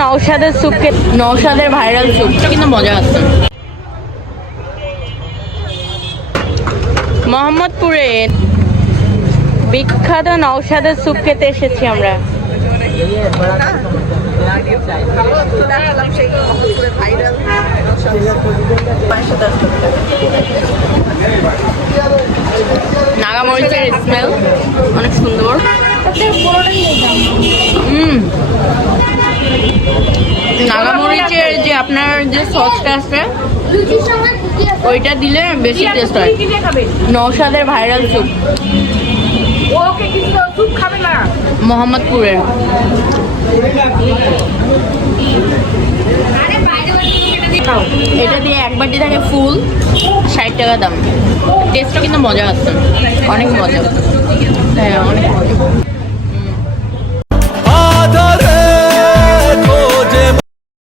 নওশাদের soup, নওশাদের viral স্যুপটা কিন্তু মজা আছে। মোহাম্মদপুরে বিখ্যাত নওশাদের স্যুপ খেতে এসেছি আমরা। নাগামরিচের স্মেল অনেক সুন্দর। নাগামরিচের যে আপনার যে সসটা আছে ওইটা দিলে বেশি টেস্ট হয়। নওশাদের ভাইরাল স্যুপ মোহাম্মদপুরের। এটা দিয়ে এক বাটি থাকে ফুল, 60 টাকা দাম। টেস্টটা কিন্তু মজা আছে, অনেক মজা। হ্যাঁ অনেক মজা।